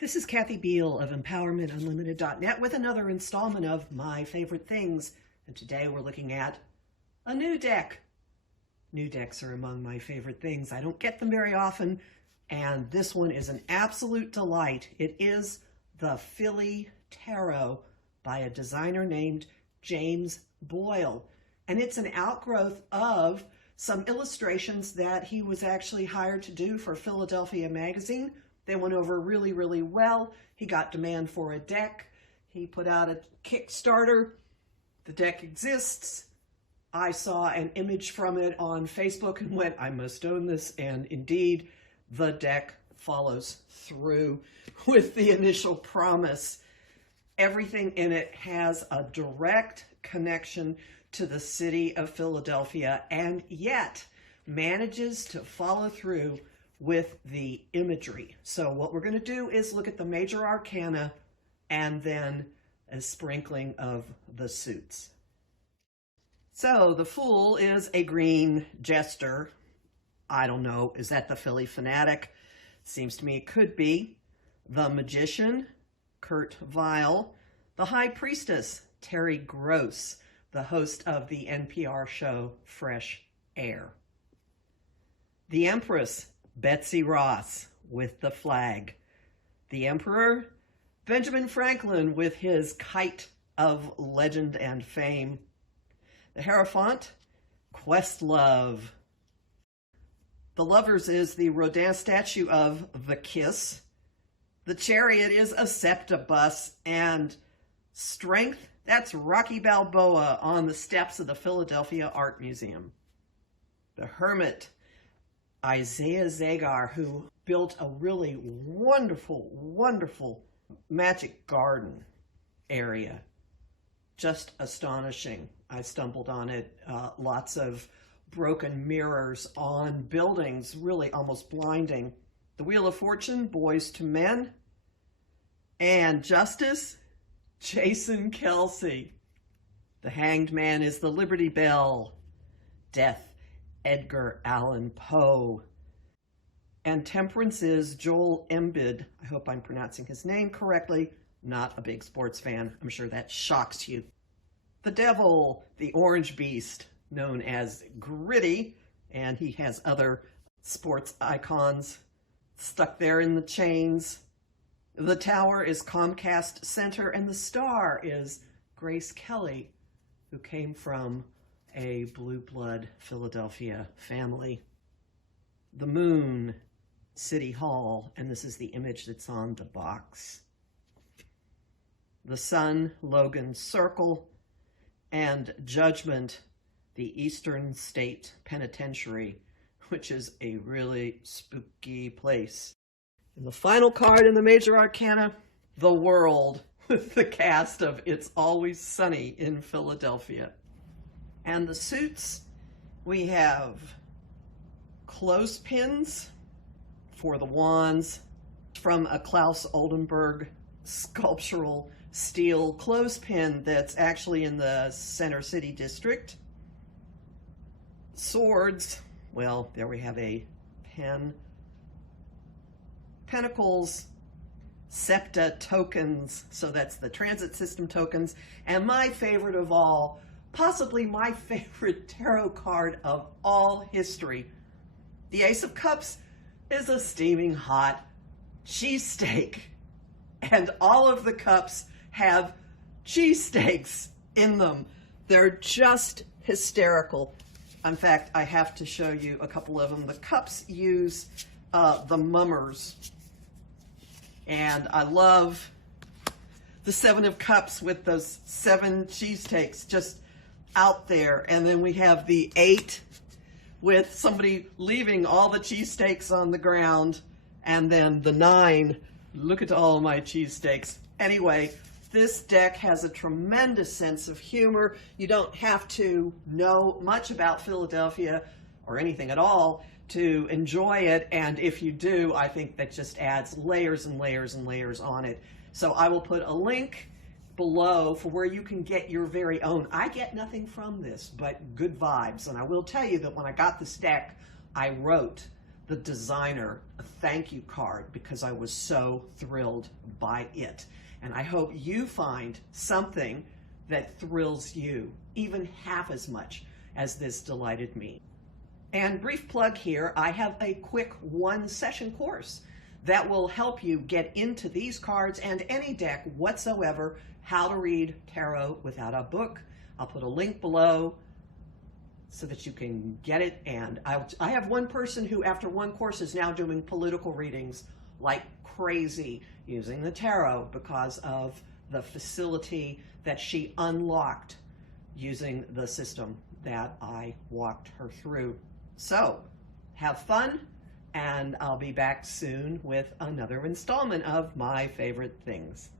This is Kathy Biehl of EmpowermentUnlimited.net with another installment of My Favorite Things. And today we're looking at a new deck. New decks are among my favorite things. I don't get them very often, and this one is an absolute delight. It is the Philly Tarot by a designer named James Biehl. And it's an outgrowth of some illustrations that he was actually hired to do for Philadelphia Magazine. They went over really, really well. He got demand for a deck. He put out a Kickstarter. The deck exists. I saw an image from it on Facebook and went, I must own this. And indeed, the deck follows through with the initial promise. Everything in it has a direct connection to the city of Philadelphia, and yet manages to follow through with the imagery. So what we're going to do is look at the major arcana and then a sprinkling of the suits. So the Fool is a green jester. I don't know, is that the Philly Fanatic? Seems to me it could be. The Magician, Kurt Vile. The High Priestess, Terry Gross, the host of the NPR show Fresh Air. The Empress, Betsy Ross with the flag. The Emperor, Benjamin Franklin with his kite of legend and fame. The Hierophant, Questlove. The Lovers is the Rodin statue of The Kiss. The Chariot is a septibus, and Strength, that's Rocky Balboa on the steps of the Philadelphia Art Museum. The Hermit, Isaiah Zagar, who built a really wonderful, wonderful magic garden area. Just astonishing. I stumbled on it. Lots of broken mirrors on buildings, really almost blinding. The Wheel of Fortune, Boys to Men. And Justice, Jason Kelsey. The Hanged Man is the Liberty Bell. Death, Edgar Allan Poe. And Temperance is Joel Embiid. I hope I'm pronouncing his name correctly. Not a big sports fan. I'm sure that shocks you. The Devil, the Orange Beast, known as Gritty, and he has other sports icons stuck there in the chains. The Tower is Comcast Center, and the Star is Grace Kelly, who came from a blue blood Philadelphia family. The Moon, City Hall, and this is the image that's on the box. The Sun, Logan Circle, and Judgment, the Eastern State Penitentiary, which is a really spooky place. And the final card in the major arcana, the World, with the cast of It's Always Sunny in Philadelphia. And the suits, we have clothespins for the wands from a Klaus Oldenburg sculptural steel clothespin that's actually in the Center City district. Swords, well, there we have a pen. Pentacles, Septa tokens, so that's the transit system tokens. And my favorite of all, possibly my favorite tarot card of all history, the Ace of Cups is a steaming hot cheesesteak. And all of the cups have cheesesteaks in them. They're just hysterical. In fact, I have to show you a couple of them. The cups use the mummers. And I love the 7 of Cups with those 7 cheesesteaks just out there. And then we have the 8 with somebody leaving all the cheesesteaks on the ground. And then the 9, look at all my cheesesteaks. Anyway, this deck has a tremendous sense of humor. You don't have to know much about Philadelphia or anything at all to enjoy it, and if you do, I think that just adds layers and layers and layers on it. So I will put a link below for where you can get your very own. I get nothing from this but good vibes, and I will tell you that when I got this deck, I wrote the designer a thank you card because I was so thrilled by it. And I hope you find something that thrills you even half as much as this delighted me. And brief plug here, I have a quick one-session course that will help you get into these cards and any deck whatsoever, how to read tarot without a book. I'll put a link below so that you can get it. And I have one person who after one course is now doing political readings like crazy using the tarot because of the facility that she unlocked using the system that I walked her through. So have fun, and I'll be back soon with another installment of My Favorite Things.